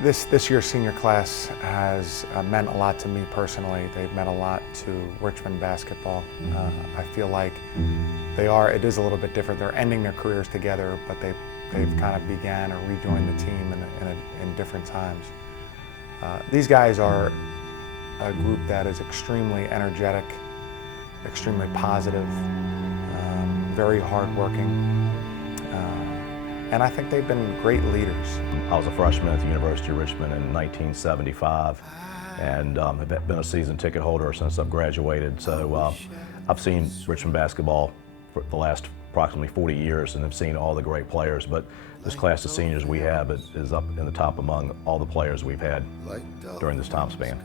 This year's senior class has meant a lot to me personally. They've meant a lot to Richmond basketball. I feel like it is a little bit different. They're ending their careers together, but they've kind of began or rejoined the team in different times. These guys are a group that is extremely energetic, extremely positive, very hardworking. And I think they've been great leaders. I was a freshman at the University of Richmond in 1975 and have been a season ticket holder since I've graduated. So I've seen Richmond basketball for the last approximately 40 years and have seen all the great players, but this class of seniors we have is up in the top among all the players we've had during this time span.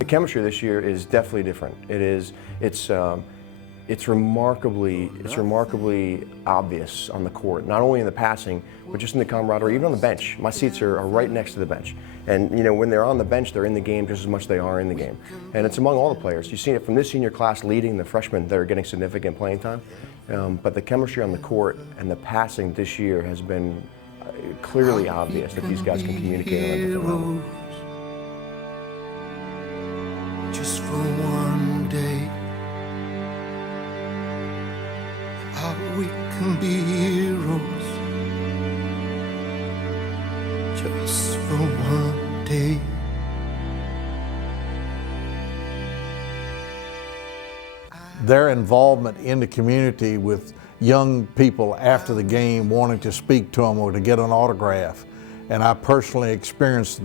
The chemistry this year is definitely different. It's remarkably obvious on the court, not only in the passing, but just in the camaraderie, even on the bench. My seats are right next to the bench. And you know, when they're on the bench, they're in the game just as much as they are in the game. And it's among all the players. You've seen it from this senior class leading the freshmen that are getting significant playing time. But the chemistry on the court and the passing this year has been clearly obvious that these guys can communicate on a different level. Just for one day, how we can be heroes. Just for one day. Their involvement in the community with young people after the game wanting to speak to them or to get an autograph. And I personally experienced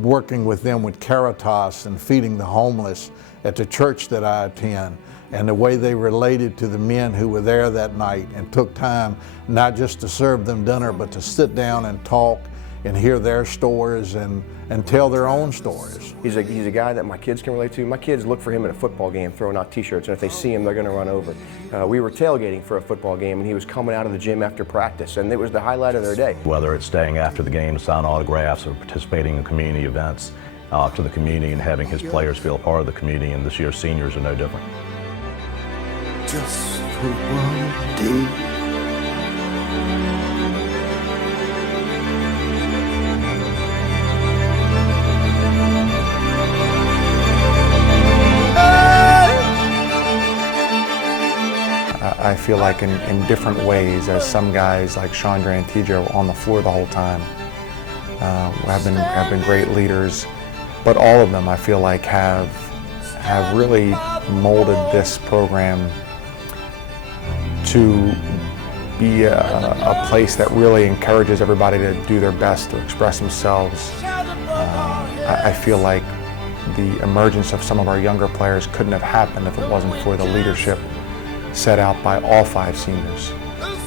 working with them with Caritas and feeding the homeless at the church that I attend, and the way they related to the men who were there that night and took time not just to serve them dinner, but to sit down and talk and hear their stories and tell their own stories. He's a guy that my kids can relate to. My kids look for him at a football game throwing out t-shirts, and if they see him, they're going to run over. We were tailgating for a football game, and he was coming out of the gym after practice, and it was the highlight of their day. Whether it's staying after the game to sign autographs or participating in community events to the community and having his players feel part of the community, and this year's seniors are no different. Just for one day. I feel like in different ways, as some guys like ShawnDre and T.J. are on the floor the whole time, have been great leaders, but all of them I feel like have really molded this program to be a place that really encourages everybody to do their best to express themselves. I feel like the emergence of some of our younger players couldn't have happened if it wasn't for the leadership set out by all 5 seniors.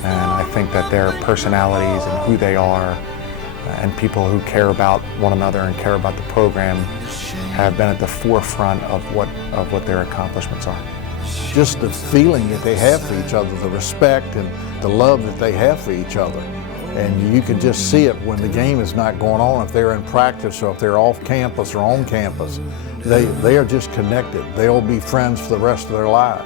And I think that their personalities and who they are and people who care about one another and care about the program have been at the forefront of what their accomplishments are. Just the feeling that they have for each other, the respect and the love that they have for each other. And you can just see it when the game is not going on, if they're in practice or if they're off campus or on campus. They are just connected. They'll be friends for the rest of their lives.